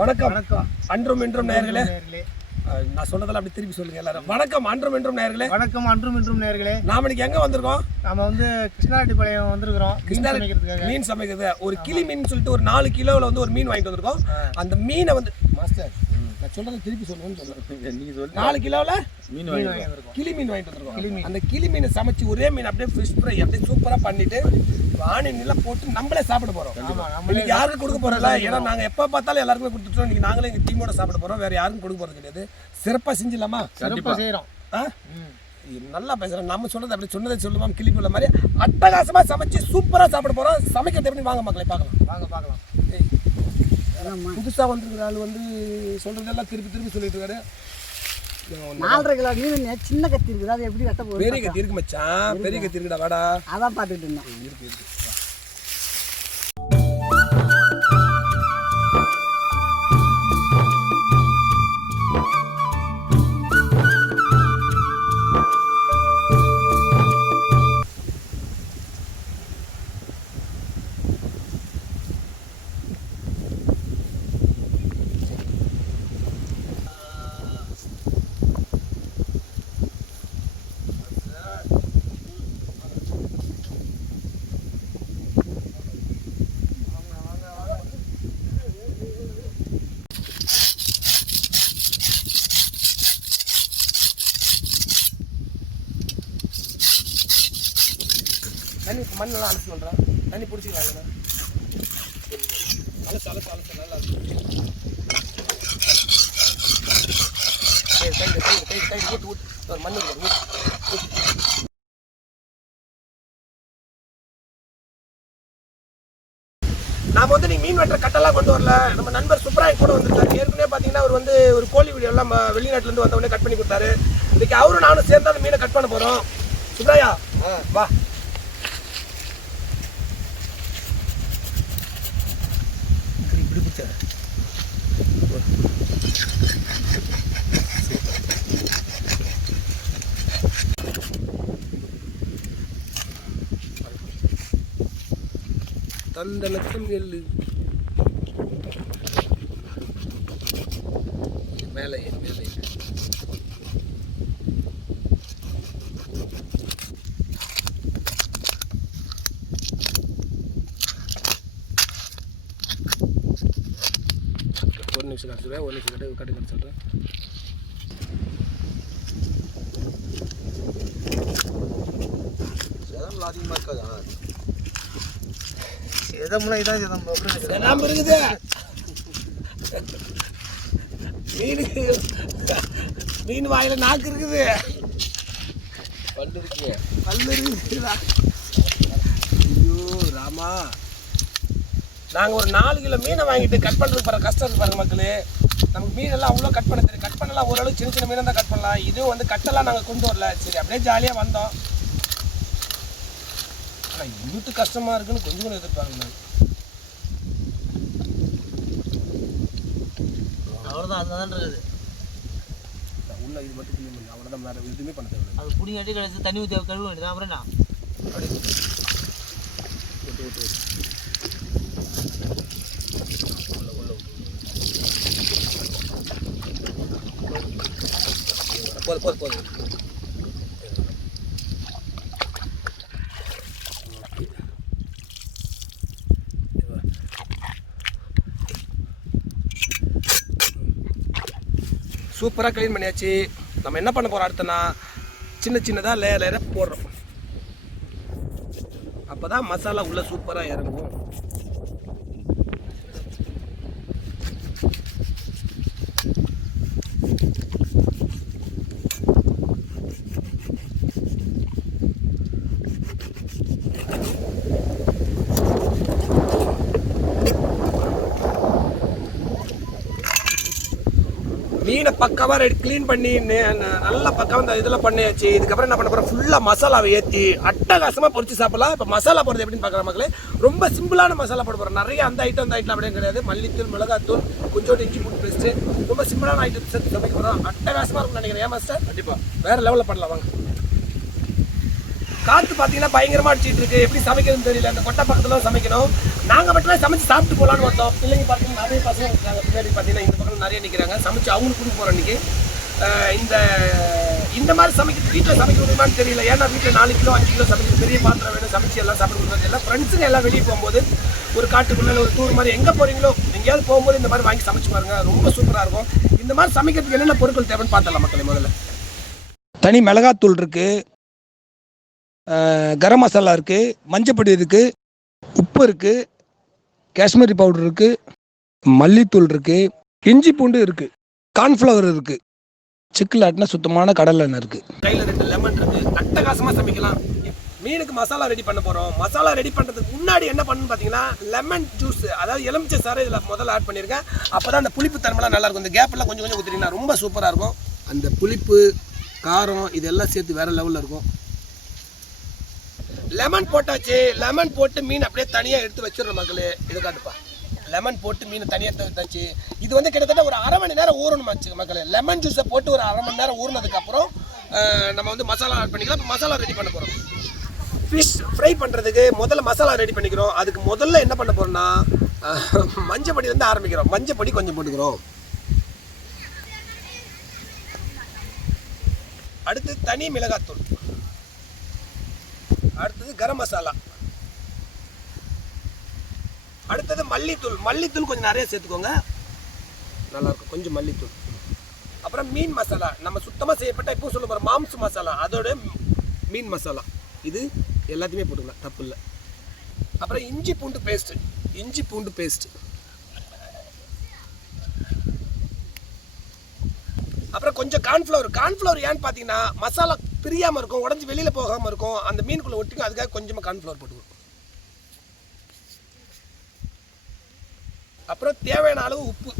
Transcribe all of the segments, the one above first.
வணக்கம் அன்றும் இன்றும் நேயர்களே. நான் சொன்னதெல்லாம் அப்படி திருப்பி சொல்லுங்க எல்லாரும். வணக்கம் அன்றும் இன்றும் நேயர்களே. வணக்கம் அன்றும் இன்றும் நேயர்களே. நாம இன்னைக்கு எங்க வந்திருக்கோம்? நாம வந்து கிருஷ்ணாரெட்டிபாளையம் வந்திருக்கிறோம். மீன் சமைக்கிறது. ஒரு கிளி மீன் சொல்லிட்டு ஒரு 4 கிலோவில் வந்து ஒரு மீன் வாங்கிட்டு வந்திருக்கோம். அந்த மீனை வந்து மாஸ்டர் நான் சொல்றதை திருப்பி சொல்லுவேன்னு சொல்றேன். நீங்க சொல்லு. 4 கிலோவில் மீன் வாங்கிட்டு கிளி மீன் வாங்கிட்டு வந்திருக்கோம். அந்த கிளி மீனை சமைச்சு ஒரே மீன் அப்படியே ஃபிஷ் ஃப்ரை அப்படியே சூப்பரா பண்ணிட்டு ஆனியன்லாம் போட்டு நம்மளே சாப்பிட போறோம். இன்னைக்கு யாருக்கும் கொடுக்க போறதில்ல. ஏன்னா நாங்க எப்ப பார்த்தாலும் எல்லாருக்குமே கொடுத்துட்டோம். இன்னைக்கு நாங்களே எங்க டீமோட சாப்பிட போறோம். வேற யாருக்கும் கொடுக்க போறது கிடையாது. சிறப்பா செஞ்சிடலாமா? கண்டிப்பா செய்யறோம். நல்லா பேசுறேன். நம்ம சொன்னது அப்படி சொன்னதை சொல்லுமா கிளி போல மாதிரி அட்டகாசமா சமைச்சு சூப்பரா சாப்பிட போறோம். சமைக்கிறது எப்படி வாங்க மக்களை பார்க்கலாம். வாங்க பார்க்கலாம். புதுசா வந்துருக்கிற ஆள் வந்து சொல்றதெல்லாம் திருப்பி சொல்லிட்டு இருக்காரு. 4.5 கிலோ மீன் சின்ன கத்தி இருக்குது. அது எப்படி வெட்ட போகுது? பெரிய கத்தி இருக்கு மச்சான். பெரிய கத்தி இருக்குடா. வாடா. அதான் பார்த்துட்டு இருந்தேன். இருக்கு. தண்ணி மண்ணெல்லாம் அலசி சொல்கிறேன். தண்ணி பிடிச்சிக்கலாம். அலசு நல்லா ஊட்டு ஒரு மண் இருக்கு. நாம் வந்து நீங்கள் மீன் வெட்டுற கட்டெல்லாம் கொண்டு வரல. நம்ம நண்பர் சுப்ராய் கூட வந்துருக்காரு. ஏற்கனவே பார்த்தீங்கன்னா அவர் வந்து ஒரு கோழி வீடியோலாம் வெளிநாட்டிலேருந்து வந்தவொடனே கட் பண்ணி கொடுத்தாரு. இன்னைக்கு அவரும் நானும் சேர்ந்து அந்த மீனை கட் பண்ண போகிறோம். சுப்ராயா வா. இப்படி பிடிச்ச தந்தனத்தும் எள்ளு மேலே ஒரு நிமிஷம் கட்டுறேன். ஒரு நிமிஷம் கட்டு சொல்கிறேன். அதிகமாக இருக்காது. சேதம்லாம் இதான் சேதம் இருக்குது. மீன் வாயில நாக்கு இருக்குது. பல்லு இருக்குதா? ஐயோ ராமா. நாங்கள் ஒரு 4 கிலோ மீனை வாங்கிட்டு கட் பண்ணுறது பாருங்க. கஷ்டம் இருக்கு பாருங்க மக்களே. நமக்கு மீனெல்லாம் அவ்வளோ கட் பண்ண தெரியும். கட் பண்ணலாம் ஓரளவு சின்ன மீனை தான் கட் பண்ணலாம். இதுவும் வந்து கட்டெல்லாம் நாங்கள் கொண்டு வரல. சரி அப்படியே ஜாலியாக வந்தோம். ஆனால் இவ்வளோ கஷ்டமாக இருக்குன்னு கொஞ்சம் எதிர்பார்க்கல. அவ்வளோதான். அதுதான் இருக்குது. உள்ள இது மட்டும் கிளீன் பண்ணி அவ்வளோதான். வேறு எதுவுமே பண்ண தேவை. அது புடிங்காட்டி கழிச்சு தண்ணி ஊற்றி கழுவ வேண்டியதான். அப்புறம் என்ன அப்படி விட்டு போதும். சூப்பராக க்ளீன் பண்ணியாச்சு. நம்ம என்ன பண்ண போகிறோம் அடுத்தனா சின்னதாக லேயராக போடுறோம். அப்போ தான் மசாலா உள்ளே சூப்பராக இறங்கும். மீனை பக்காவாக ரெடி க்ளீன் பண்ணி நல்லா பக்காவாக இந்த இதில் பண்ணியாச்சு. இதுக்கப்புறம் என்ன பண்ண போகிறோம்? ஃபுல்லாக மசாலாவை ஏற்றி அட்டகாசமாக பொரிச்சு சாப்பிடலாம். இப்போ மசாலா போடுறது எப்படின்னு பார்க்குற மக்களே. ரொம்ப சிம்பிளான மசாலா போட போகிறோம். நிறைய அந்த ஐட்டம் அப்படியே கிடையாது. மல்லித்தூள், மிளகாத்தூள், கொஞ்சோண்டு இஞ்சி பூண்டு பேஸ்ட்டு, ரொம்ப சிம்பிளான ஐட்டம் சேர்த்து சமைக்க போகிறோம். அட்டகாசமாக இருக்கும்னு நினைக்கிறேன். ஏன் மாஸ்டர்? கண்டிப்பாக வேறு லெவலில் பண்ணலாம் வாங்க. காற்று பார்த்தீங்கன்னா பயங்கரமாக அடிச்சிட்டு இருக்கு. எப்படி சமைக்கிறதுன்னு தெரியல. அந்த கொட்டை பக்கத்தில் சமைக்கணும். நாங்கள் மட்டுமே சமைச்சு சாப்பிட்டு போகலான்னு வந்தோம். இல்லைங்க பார்த்தீங்கன்னா நிறைய பசங்க இருக்காங்க பின்னாடி பார்த்தீங்கன்னா இந்த பக்கம் நிறைய நிற்கிறாங்க. சமைச்சு அவங்களுக்கு கொடுக்க போகிறோம் இன்றைக்கி. இந்த மாதிரி சமைக்கிறது வீட்டில் சமைக்க முடியுமான்னு தெரியல. ஏன்னா வீட்டில் 4 கிலோ 5 கிலோ சமைக்கிறது பெரிய பாத்திரம் வேணும். சமைச்சு எல்லாம் சாப்பிட கொடுக்குறது இல்லை. ஃப்ரெண்ட்ஸுங்க எல்லாம் வெளியே போகும்போது ஒரு காட்டுக்குள்ளே ஒரு டூர் மாதிரி எங்கே போகிறீங்களோ எங்கேயாவது போகும்போது இந்த மாதிரி வாங்கி சமைச்சு பாருங்க, ரொம்ப சூப்பராக இருக்கும். இந்த மாதிரி சமைக்கிறதுக்கு என்னென்ன பொருட்கள் தேவைன்னு பார்த்தலாம் மக்களே. முதல்ல தனி மிளகாத்தூள் இருக்குது, கரம் மசாலா இருக்குது, மஞ்சப்பொடி இருக்குது, உப்பு இருக்குது, காஷ்மீரி பவுடர் இருக்குது, மல்லித்தூள் இருக்குது, இஞ்சி பூண்டு இருக்குது, கார்ன்ஃப்ளவர் இருக்குது, சிக்கல் ஆட்டினா சுத்தமான கடலை எண்ணெய் இருக்குது, கையில் 2 லெமன் இருக்குது. அட்டகாசமாக சமைக்கலாம். மீனுக்கு மசாலா ரெடி பண்ண போகிறோம். மசாலா ரெடி பண்ணுறதுக்கு முன்னாடி என்ன பண்ணணும்னு பார்த்தீங்கன்னா லெமன் ஜூஸ், அதாவது எலுமிச்சை சாறு இதில் முதல்ல ஆட் பண்ணியிருக்கேன். அப்போ தான் அந்த புளிப்பு தன்மைலாம் நல்லாயிருக்கும். இந்த கேப்பெல்லாம் கொஞ்சம் கொஞ்சம் ஊற்றிட்டிங்கன்னா ரொம்ப சூப்பராக இருக்கும். அந்த புளிப்பு காரம் இதெல்லாம் சேர்த்து வேறு லெவலில் இருக்கும். லெமன் போட்டாச்சு. லெமன் போட்டு மீன் அப்படியே தனியாக எடுத்து வச்சிடறோம் மக்களே. இது காட்டுப்பா. லெமன் போட்டு மீன் தனியாக எடுத்து வச்சாச்சு. இது வந்து கிட்டத்தட்ட ஒரு 1/2 மணி நேரம் ஊறணுமாச்சு மக்களே. லெமன் ஜூஸை போட்டு ஒரு 1/2 மணி நேரம் ஊறினதுக்கப்புறம் நம்ம வந்து மசாலா ஆட் பண்ணிக்கலாம். இப்போ மசாலா ரெடி பண்ண போகிறோம். ஃபிஷ் ஃப்ரை பண்ணுறதுக்கு முதல்ல மசாலா ரெடி பண்ணிக்கிறோம். அதுக்கு முதல்ல என்ன பண்ண போகிறோம்னா மஞ்சப்பொடி வந்து ஆரம்பிக்கிறோம். மஞ்சப்பொடி கொஞ்சம் போட்டுக்கிறோம். அடுத்து தனி மிளகாத்தூள், அடுத்தது கரம் மசாலா, அடுத்தது மல்லித்தூள். மல்லித்தூள் கொஞ்சம் நிறைய சேர்த்துக்கோங்க, நல்லாயிருக்கும். கொஞ்சம் மல்லித்தூள். அப்புறம் மீன் மசாலா, நம்ம சுத்தமாக செய்யப்பட்ட இப்போ சொல்ல போகிற மாம்ஸ் மசாலா, அதோட மீன் மசாலா. இது எல்லாத்தையுமே போட்டுக்கலாம், தப்பு இல்லை. அப்புறம் இஞ்சி பூண்டு பேஸ்ட். அப்புறம் கொஞ்சம் கார்ன்ஃப்ளவர் ஏன்னு பார்த்தீங்கன்னா மசாலா பிரியாமல் இருக்கும், உடஞ்சி வெளியில் போகாமல் இருக்கும், அந்த மீனுக்குள்ளே ஒட்டிக்கும். அதுக்காக கொஞ்சமாக கார்ன்ஃப்ளவர் போட்டுக்கணும். அப்புறம் தேவையான அளவு உப்பு.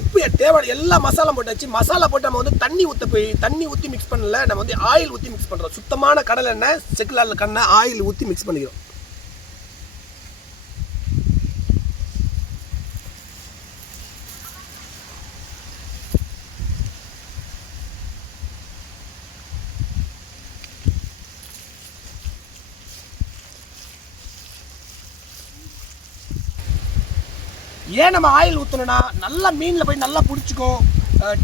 உப்பு தேவை. எல்லா மசாலா போட்டாச்சு. மசாலா போட்டு நம்ம வந்து தண்ணி ஊற்றி மிக்ஸ் பண்ணல, நம்ம வந்து ஆயில் ஊற்றி மிக்ஸ் பண்ணுறோம். சுத்தமான கடலை எண்ணெய், செக்குலால் கண்ணை ஆயில் ஊற்றி மிக்ஸ் பண்ணிக்கிறோம். ஏன் நம்ம ஆயில் ஊற்றணும்னா நல்லா மீனில் போய் நல்லா பிடிச்சிக்கும்,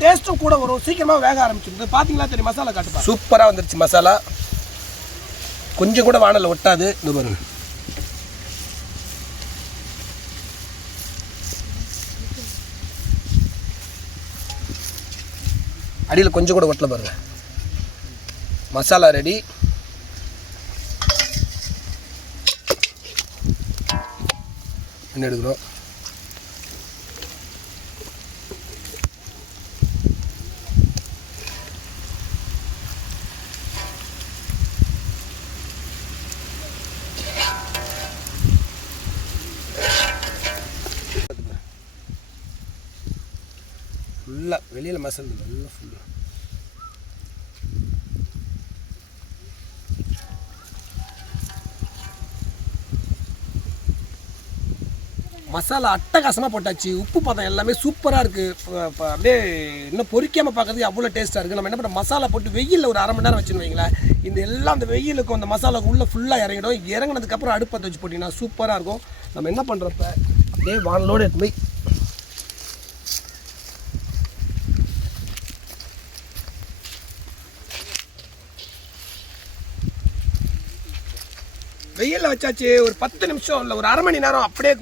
டேஸ்ட்டும் கூட வரும், சீக்கிரமாக வேக ஆரம்பிச்சிருது. பார்த்தீங்களா தெரியும். மசாலா காட்டுப்பா. சூப்பராக வந்துருச்சு மசாலா. கொஞ்சம் கூட வானலில் ஒட்டாது. இந்த பாருங்க. அடியில் கொஞ்சம் கூட ஒட்டல பாருங்க. மசாலா ரெடி. என்ன எடுக்கிறோம்? ஃபுல்லாக வெளியில் மசாலா நல்லா ஃபுல்லாக மசாலா அட்டகாசமாக போட்டாச்சு. உப்பு பதம் எல்லாமே சூப்பராக இருக்குது. அப்படியே இன்னும் பொரிக்காமல் பார்க்கறதுக்கு அவ்வளோ டேஸ்ட்டாக இருக்குது. நம்ம என்ன பண்ண மசாலா போட்டு வெயிலில் ஒரு 1/2 மணி நேரம் வச்சுன்னு வைங்களேன். இந்த எல்லாம் அந்த வெயிலுக்கும் அந்த மசாலாவுக்கு உள்ளே ஃபுல்லாக இறங்கிடும். இறங்கினதுக்கப்புறம் அடுப்பத்தை வச்சு போட்டிங்கன்னா சூப்பராக இருக்கும். நம்ம என்ன பண்ணுறப்ப அப்படியே வானலோடு எடுத்து போய் வெயிலில் வச்சாச்சு. ஒரு 10 நிமிஷம் இல்லை ஒரு 1/2 மணி நேரம் அப்படியே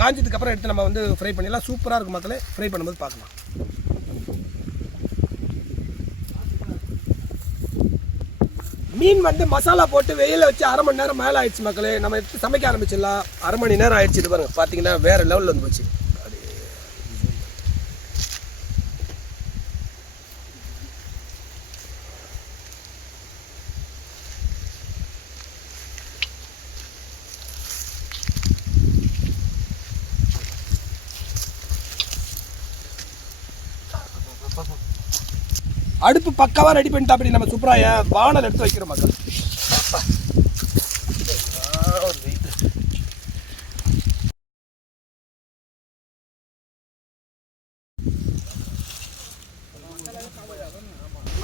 காஞ்சதுக்கப்புறம் எடுத்து நம்ம வந்து ஃப்ரை பண்ணிடலாம். சூப்பராக இருக்கும் மக்களே. ஃப்ரை பண்ணும்போது பார்க்கலாம். மீன் வந்து மசாலா போட்டு வெயிலில் வச்சு 1/2 மணி நேரம் மேலே ஆயிடுச்சு மக்களே. நம்ம எடுத்து சமைக்க ஆரம்பிச்சிடலாம். 1/2 மணி நேரம் ஆயிடுச்சு. இது பாருங்க, பார்த்தீங்கன்னா வேறு லெவலில் வந்து போச்சு. அடுப்பு பக்காவாக ரெடி பண்ணிட்டா அப்படி நம்ம சூப்பராக வானல் எடுத்து வைக்கிறோம் மக்கள்.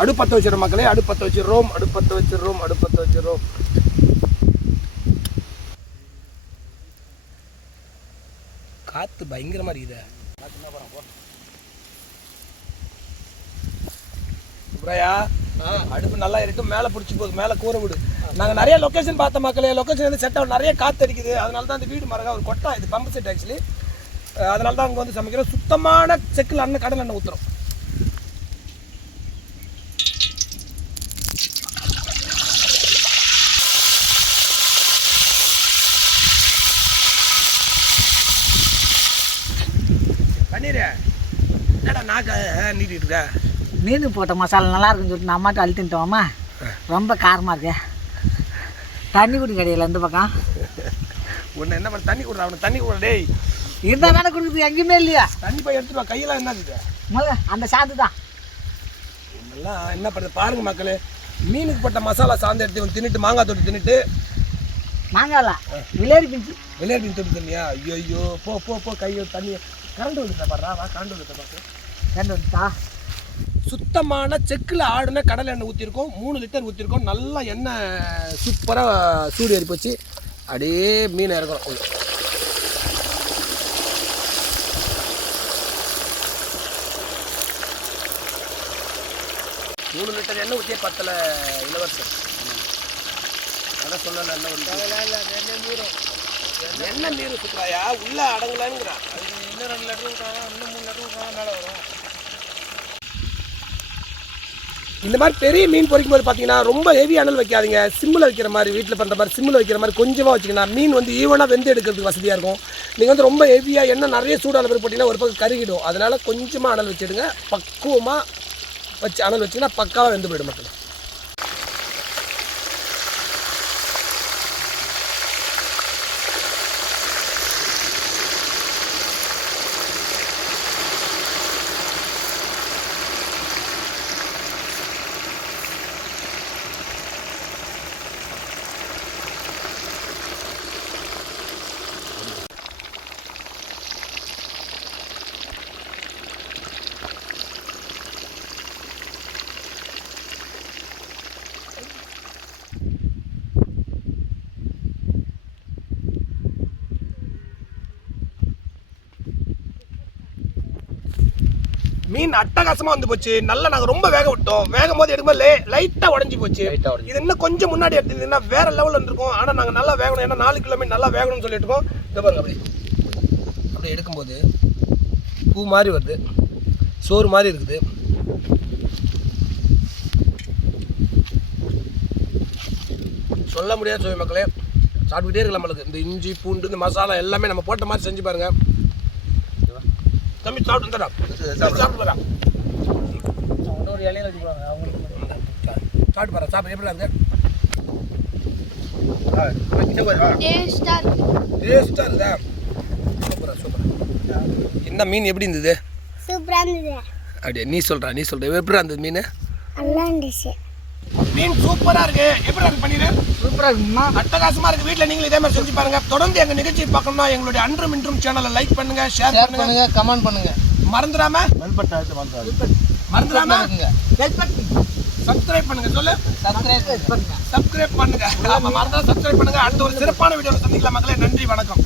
அடுப்பத்த வச்சிடும் மக்களே, அடுப்பத்த வச்சிடுறோம். காற்று பயங்கரமாக இருக்குதே. புறாயா அடுப்பு நல்லா இருக்கு, மேலே பிடிச்சி போகுது, மேலே கூரை விடு. நாங்கள் நிறைய லொக்கேஷன் பார்த்த மக்களே, லொக்கேஷன் வந்து செட் ஆகும், நிறைய காற்று அடிக்குது. அதனால தான் அந்த வீடு மரங்க ஒரு கொட்டா, இது பம்பு செட் ஆக்சுவலி. அதனால தான் அங்கே வந்து சமைக்கிறோம். சுத்தமான செக்கில் அண்ணன் கடல் எண்ணெய் ஊற்றுறோம். பன்னீர் என்னடா நாக்க நீட்டிட்டு இருக்க? மீன் போட்ட மசாலா நல்லா இருக்குன்னு சொல்லிட்டு நான் மாட்டு அழுத்திட்டோம்மா. ரொம்ப காரமாக இருக்கு. தண்ணி குடி கடையில் இந்த பக்கம் ஒன்று என்ன பண்ண தண்ணி கொடுறா, அவனுக்கு தண்ணி கொடுற. டேய் இருந்தால் தானே கொடுக்குறது, எங்கேயுமே இல்லையா? தண்ணி போய் எடுத்துட்டு வா. கையெல்லாம் என்ன இருக்குது? முதல்ல அந்த சாந்து தான் இதெல்லாம் என்ன பண்ணுறது பாருங்க மக்களே. மீனுக்கு போட்ட மசாலா சாந்து எடுத்து தின்னுட்டு, மாங்காய் தொட்டு தின்னுட்டு, மாங்காய் விளையாடி பிஞ்சு தொட்டு தண்ணியா? ஐயோ போ போ போ. கையோ தண்ணி கரண்ட் வந்துட்டா பாடுறா. வா கரண்ட் வந்துட்டா பார்த்து. கரண்ட் வந்துட்டா. சுத்தமான செக்கில் ஆடுன கடலை எண்ணெய் ஊற்றிருக்கோம். 3 லிட்டர் ஊற்றிருக்கோம். நல்லா எண்ணெய் சூப்பராக சூடு ஏறி போச்சு. அப்படியே மீன் இறக்கணும். 3 லிட்டர் எண்ணெய் ஊற்றியே பத்தலை இளவரசர். அதான் சொல்லலை எண்ணெய் நீர் சுற்றுறாயா உள்ள அடங்கலான்ங்கிறா. அது இன்னும் 2 லிட்டர் ஊற்றுறாங்க, இன்னும் 3 லிட்டர் ஊற்றுறாங்க, மேலே வரும். இந்த மாதிரி பெரிய மீன் பொரிக்கும் போது பார்த்தீங்கன்னா ரொம்ப ஹெவி அனல் வைக்காதீங்க. சிம்மில் வைக்கிற மாதிரி, வீட்டில் பண்ணுற மாதிரி சிம்மில் வைக்கிற மாதிரி கொஞ்சமாக வச்சிங்கன்னா மீன் வந்து ஈவனாக வெந்து எடுக்கிறதுக்கு வசதியாக இருக்கும். நீங்கள் வந்து ரொம்ப ஹெவியாக எண்ணெய் நிறைய சூடான பிறகு போட்டிங்கன்னா ஒரு பக்கம் கருகிடும். அதனால் கொஞ்சமாக அனல் வச்சுடுங்க. பக்குவமாக வச்சு அனல் வச்சிங்கன்னா பக்காவாக வெந்து போய்டும் மக்கள். மீன் அட்டகாசமாக வந்து போச்சு. நல்லா நாங்கள் ரொம்ப வேக விட்டோம். வேகும் போது எடுக்கும்போது லைட்டாக உடஞ்சி போச்சு. இது இன்னும் கொஞ்சம் முன்னாடி எடுத்துருந்தீங்கன்னா வேற லெவலில் இருந்திருக்கும். ஆனால் நாங்கள் நல்லா வேகணும், ஏன்னா 4 கிலோ மீன் நல்லா வேகணும்னு சொல்லிட்டு இருக்கோம். இதை பாருங்க, அப்படி எடுக்கும்போது பூ மாதிரி வருது, சோறு மாதிரி இருக்குது. சொல்ல முடியாது சுவை மக்களே. சாப்பிட்டுக்கிட்டே இருக்கலாம் நம்மளுக்கு. இந்த இஞ்சி பூண்டு இந்த மசாலா எல்லாமே நம்ம போட்ட மாதிரி செஞ்சு பாருங்க. தம்பி சாப்பிட்டு வந்துடா, சாப்பிட்டு வரா. ஒரு இலையில வச்சுக்குவாங்க அவங்களுக்கு. சாப்பிட்டு பாரு, சாப்பிட்டு எப்படி இருக்கு? டேஸ்டா இருக்குதா? சூப்பரா சூப்பரா. என்ன மீன் எப்படி இருந்தது? சூப்பரா இருந்தது. அப்படியே நீ சொல்ற எப்படி இருந்தது மீன்? நல்லா இருந்துச்சு. மீன் சூப்பரா இருக்கு. எப்படி இருக்கு பன்னீர்? சூப்பரா இருக்குமா, அட்டகாசமா இருக்கு. வீட்டில் நீங்களும் இதே மாதிரி செஞ்சு பாருங்க. தொடர்ந்து எங்க நிகழ்ச்சி பார்க்கணும்னா எங்களுடைய அன்றும் இன்றும் சேனலை லைக் பண்ணுங்க, ஷேர் பண்ணுங்க, கமெண்ட் பண்ணுங்க. மறந்துடாம சப்ஸ்கிரைப் பண்ணுங்க. சொல்லு, சப்ஸ்கிரைப் பண்ணுங்க. ஆமா, மறந்துடாம சப்ஸ்கிரைப் பண்ணுங்க. அடுத்த ஒரு சிறப்பான வீடியோவில் சந்திக்கலாம் மக்களே. நன்றி, வணக்கம்.